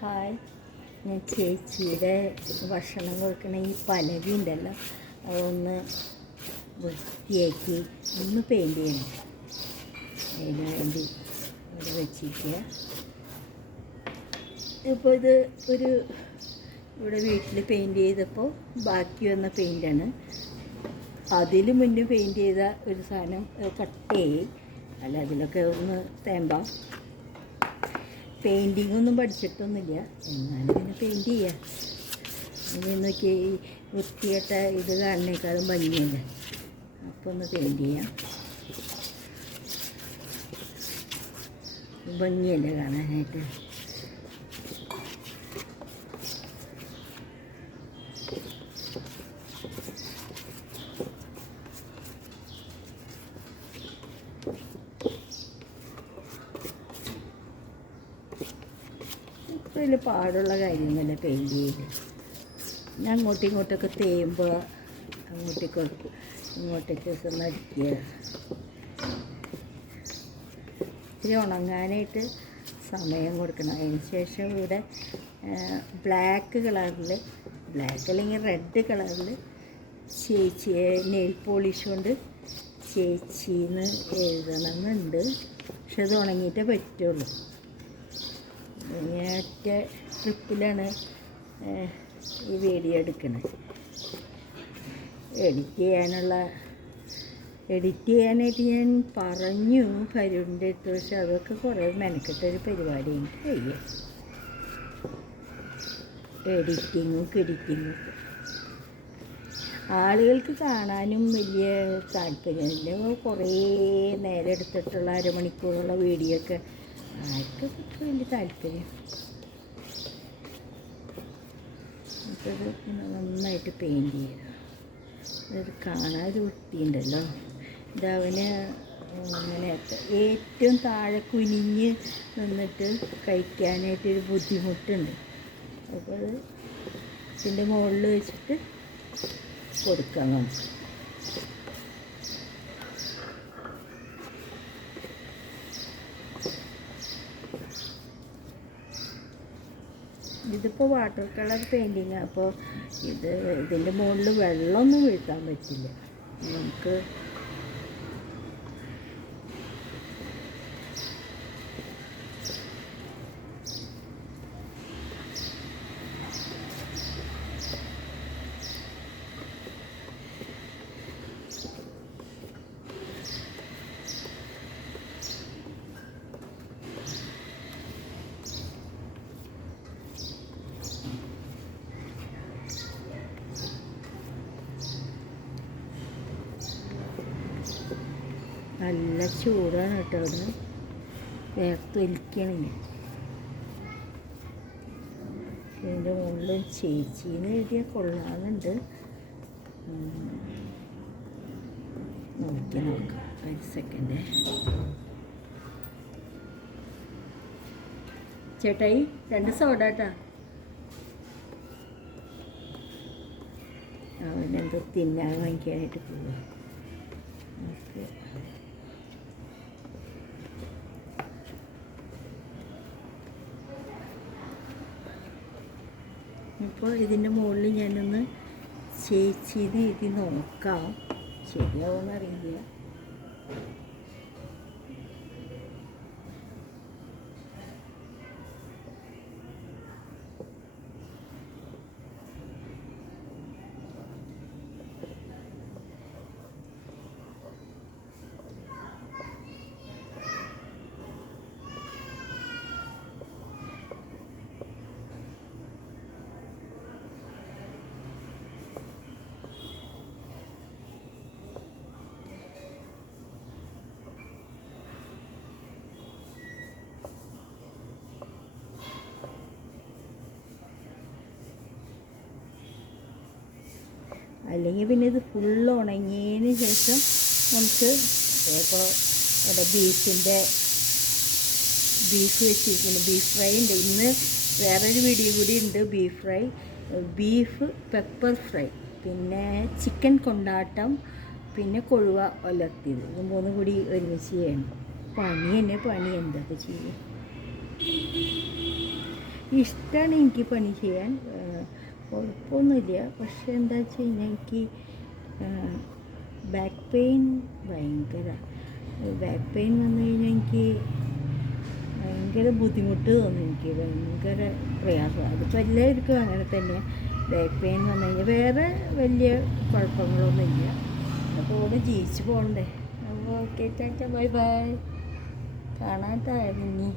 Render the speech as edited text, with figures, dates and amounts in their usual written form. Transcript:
Hi, ഞാൻ ചേച്ചിയുടെ ഭക്ഷണം കൊടുക്കണ ഈ പലക ഉണ്ടല്ലോ, അതൊന്ന് വൃത്തിയാക്കി ഒന്ന് പെയിൻറ്റ് ചെയ്യണം. അതിന് വേണ്ടി ഇവിടെ വെച്ചിരിക്കുക. ഇപ്പോൾ ഇത് ഇവിടെ വീട്ടിൽ പെയിൻറ്റ് ചെയ്തപ്പോൾ ബാക്കി വന്ന പെയിൻ്റാണ്. അതിൽ മുന്നേ പെയിൻറ്റ് ചെയ്ത ഒരു സാധനം കട്ടയായി. അല്ല, അതിലൊക്കെ ഒന്ന് തേമ്പാം. പെയിൻറ്റിങ്ങൊന്നും പഠിച്ചിട്ടൊന്നുമില്ല, എന്നാലും പിന്നെ പെയിൻറ്റ് ചെയ്യാം. ഇതിന്നൊക്കെ ഈ വൃത്തികെട്ട ഇത് കാണുന്നേക്കാളും ഭംഗിയല്ലേ, അപ്പോൾ ഒന്ന് പെയിൻറ്റ് ചെയ്യാം. ഭംഗിയല്ലേ കാണാനായിട്ട്. വലിയ പാടുള്ള കാര്യമൊന്നുമല്ല പെയിൻറ്റ് ചെയ്ത്. ഞാൻ അങ്ങോട്ടും ഇങ്ങോട്ടൊക്കെ തേയുമ്പോൾ ഇങ്ങോട്ടേക്കൊക്കെ ഒന്ന് അടിക്കുക. ഇത്തിരി ഉണങ്ങാനായിട്ട് സമയം കൊടുക്കണം. അതിന് ശേഷം ഇവിടെ ബ്ലാക്ക് അല്ലെങ്കിൽ റെഡ് കളറിൽ ചേച്ചി നെയിൽ പോളിഷ് കൊണ്ട് ചേച്ചിന്ന് എഴുതണമെന്നുണ്ട്. പക്ഷെ അത് ഉണങ്ങിയിട്ടേ പറ്റുള്ളൂ. ഒറ്റ ട്രിപ്പിലാണ് ഈ വീഡിയോ എടുക്കുന്നത്. എഡിറ്റ് ചെയ്യാനായിട്ട് ഞാൻ പറഞ്ഞു കരുണിൻ്റെ അടുത്ത്. പക്ഷെ അതൊക്കെ കുറേ മെനക്കെട്ടൊരു പരിപാടി എനിക്ക് കഴിയും. എഡിറ്റിങ്ങും ആളുകൾക്ക് കാണാനും വലിയ താല്പര്യമില്ല. കുറേ നേരം എടുത്തിട്ടുള്ള അരമണിക്കൂറുള്ള വീഡിയോ ഒക്കെ ആർക്കൊക്കെ വലിയ താല്പര്യം. അപ്പോൾ നന്നായിട്ട് പെയിൻറ്റ് ചെയ്യുക. അതൊരു കാണാനൊരു വൃത്തിയുണ്ടല്ലോ. ഇതവന് അങ്ങനെ ഏറ്റവും താഴെ കുനിഞ്ഞ് നിന്നിട്ട് കഴിക്കാനായിട്ടൊരു ബുദ്ധിമുട്ടുണ്ട്. അപ്പോൾ അത് ഇതിൻ്റെ മുകളിൽ വെച്ചിട്ട് കൊടുക്കാം നമുക്ക്. ഇതിപ്പോൾ വാട്ടർ കളർ പെയിൻറ്റിങ്ങാണ്. അപ്പോൾ ഇതിൻ്റെ മുകളിൽ വെള്ളമൊന്നും വീഴ്ത്താൻ പറ്റില്ല. നമുക്ക് നല്ല ചൂടാണ് കേട്ടോ. അവിടെ വേർത്തൊലിക്കണില്ല. ഇതിൻ്റെ മുകളിൽ ചേച്ചീന്ന് എഴുതിയാൽ കൊള്ളാറുണ്ട്. നോക്കാം ഒരു സെക്കൻഡ്. ചേട്ടായി 2 സോഡ കേട്ടാ. അവനെന്തോ തിന്നാൻ വാങ്ങിക്കാനായിട്ട് പോവുക. ഓക്കെ, അപ്പോൾ ഇതിൻ്റെ മുകളിൽ ഞാനൊന്ന് ചേച്ചീന്ന് എഴുതി നോക്കാം. ശരിയാവുമെന്നറിയില്ല. അല്ലെങ്കിൽ പിന്നെ ഇത് ഫുള്ള് ഉണങ്ങിയതിന് ശേഷം നമുക്ക് ഇപ്പോൾ ഇവിടെ ബീഫ് വെച്ചിരിക്കുന്നു. ബീഫ് ഫ്രൈ ഉണ്ട്. ഇന്ന് വേറൊരു വീഡിയോ കൂടി ഉണ്ട്. ബീഫ് പെപ്പർ ഫ്രൈ, പിന്നെ ചിക്കൻ കൊണ്ടാട്ടം, പിന്നെ കൊഴുവ ഒലർത്തിയത്. ഇത് 3 കൂടി ഒരുമിച്ച് ചെയ്യണം. പണി എന്തൊക്കെ ചെയ്യും. ഇഷ്ടമാണ് എനിക്ക് പണി ചെയ്യാൻ, കുഴപ്പമൊന്നുമില്ല. പക്ഷെ എന്താ വെച്ച് കഴിഞ്ഞാൽ എനിക്ക് ബാക്ക് പെയിൻ ഭയങ്കര, ബാക്ക് പെയിൻ വന്നു കഴിഞ്ഞാൽ എനിക്ക് ഭയങ്കര ബുദ്ധിമുട്ട് തോന്നും, എനിക്ക് ഭയങ്കര പ്രയാസം. അതിപ്പോൾ എല്ലാവർക്കും അങ്ങനെ തന്നെ. ബാക്ക് പെയിൻ വന്നു കഴിഞ്ഞാൽ വേറെ വലിയ കുഴപ്പങ്ങളൊന്നുമില്ല. അപ്പോൾ ഇവിടെ ജീവിച്ച് പോകണ്ടേ. അപ്പോൾ ഓക്കെ, ടാറ്റ, ബൈ ബൈ. കാണാട്ടായിരുന്നു ഇനി.